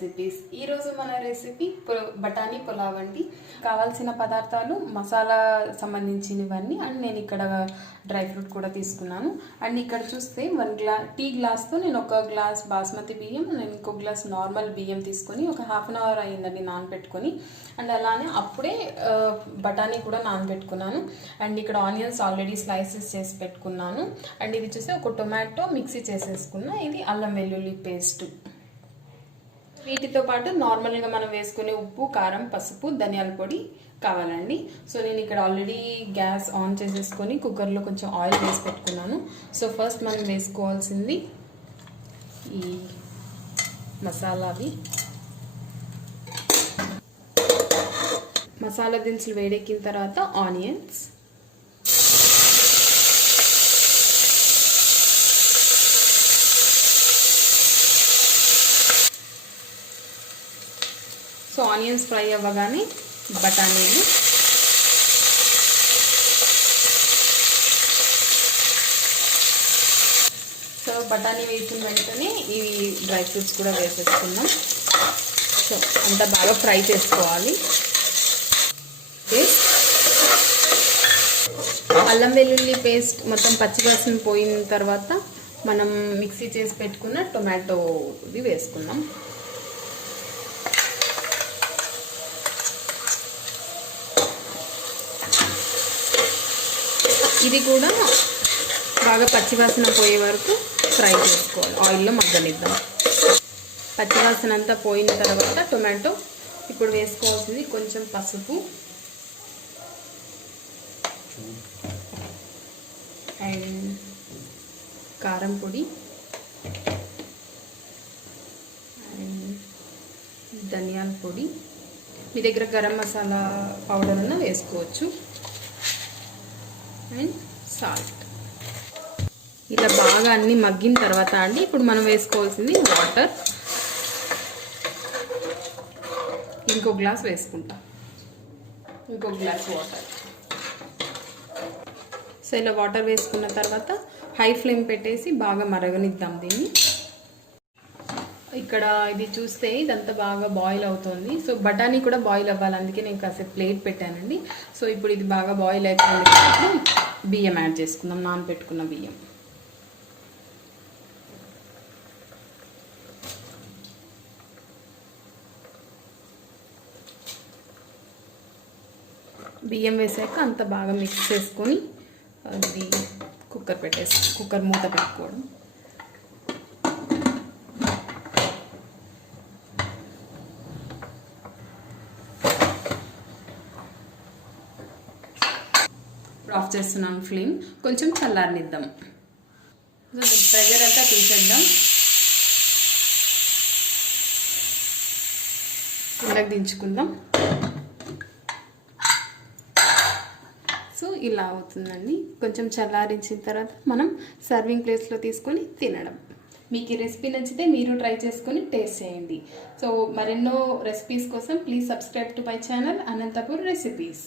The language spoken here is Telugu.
రెసిపీస్. ఈరోజు మన రెసిపీ బఠానీ పులావ్ అండి. కావాల్సిన పదార్థాలు మసాలా సంబంధించినవన్నీ అండ్ నేను ఇక్కడ డ్రై ఫ్రూట్ కూడా తీసుకున్నాను. అండ్ ఇక్కడ చూస్తే టీ గ్లాస్తో నేను ఒక గ్లాస్ బాస్మతి బియ్యం, నేను ఇంకో గ్లాస్ నార్మల్ బియ్యం తీసుకొని ఒక హాఫ్ అన్ అవర్ అయ్యిందండి నానబెట్టుకొని. అండ్ అలానే అప్పుడే బఠానీ కూడా నానబెట్టుకున్నాను. అండ్ ఇక్కడ ఆనియన్స్ ఆల్రెడీ స్లైసెస్ చేసి పెట్టుకున్నాను. అండ్ ఇది చూస్తే ఒక టొమాటో మిక్సీ చేసేసుకున్నా, ఇది అల్లం వెల్లుల్లి పేస్ట్. వీటితో పాటు నార్మల్గా మనం వేసుకునే ఉప్పు, కారం, పసుపు, ధనియాల పొడి కావాలండి. సో నేను ఇక్కడ ఆల్రెడీ గ్యాస్ ఆన్ చేసేసుకొని కుక్కర్లో కొంచెం ఆయిల్ వేసి పెట్టుకున్నాను. సో ఫస్ట్ మనం వేసుకోవాల్సింది ఈ మసాలా దినుసులు వేడెక్కిన తర్వాత ఆనియన్స్, సో ఆనియన్స్ ఫ్రై అవ్వగానే బఠానీలు, సో బఠానీ వేసిన వెంటనే ఇవి డ్రై ఫ్రూట్స్ కూడా వేసేసుకుందాం. సో అంతా బాగా ఫ్రై చేసుకోవాలి. అల్లం వెల్లుల్లి పేస్ట్ మొత్తం పచ్చివాసన పోయిన తర్వాత మనం మిక్సీ చేసి పెట్టుకున్న టొమాటోది వేసుకుందాం. ఇది కూడా బాగా పచ్చివాసన పోయే వరకు ఫ్రై చేసుకోవాలి, ఆయిల్లో మగ్గనిద్దాం. పచ్చివాసన అంతా పోయిన తర్వాత టొమాటో ఇప్పుడు వేసుకోవాల్సింది కొంచెం పసుపు అండ్ కారం పొడి అండ్ ధనియాల పొడి. మీ దగ్గర గరం మసాలా పౌడర్ అన్న వేసుకోవచ్చు. And salt. ఇలా బాగా అన్నీ మగ్గిన తర్వాత అండి ఇప్పుడు మనం వేసుకోవాల్సింది వాటర్. ఇంకో గ్లాస్ వేసుకుంటాం, ఇంకో గ్లాస్ వాటర్. సో ఇలా వాటర్ వేసుకున్న తర్వాత హై ఫ్లేమ్ పెట్టేసి బాగా మరగనిద్దాం దీన్ని. ఇక్కడ ఇది చూస్తే ఇదంతా బాగా బాయిల్ అవుతుంది. సో బఠానీ కూడా బాయిల్ అవ్వాలి, అందుకే నేను కాసేపు ప్లేట్ పెట్టానండి. సో ఇప్పుడు ఇది బాగా బాయిల్ అయిపోయింది. బియ్యం యాడ్ చేసుకుందాం, నానబెట్టుకున్న బియ్యం. బియ్యం వేసాక అంత బాగా మిక్స్ చేసుకొని అది కుక్కర్ మూత పెట్టుకోవడం. ఆఫ్ చేస్తున్నాను ఫ్లేమ్, కొంచెం చల్లారనిద్దాం. ప్రెషర్ అంతా తీసేద్దాం. ఇలా దించుకుందాం. సో ఇలా అవుతుందండి. కొంచెం చల్లారించిన తర్వాత మనం సర్వింగ్ ప్లేస్లో తీసుకొని తినడం. మీకు ఈ రెసిపీ నచ్చితే మీరు ట్రై చేసుకొని టేస్ట్ చేయండి. సో మరెన్నో రెసిపీస్ కోసం please subscribe to my channel Anantapur recipes.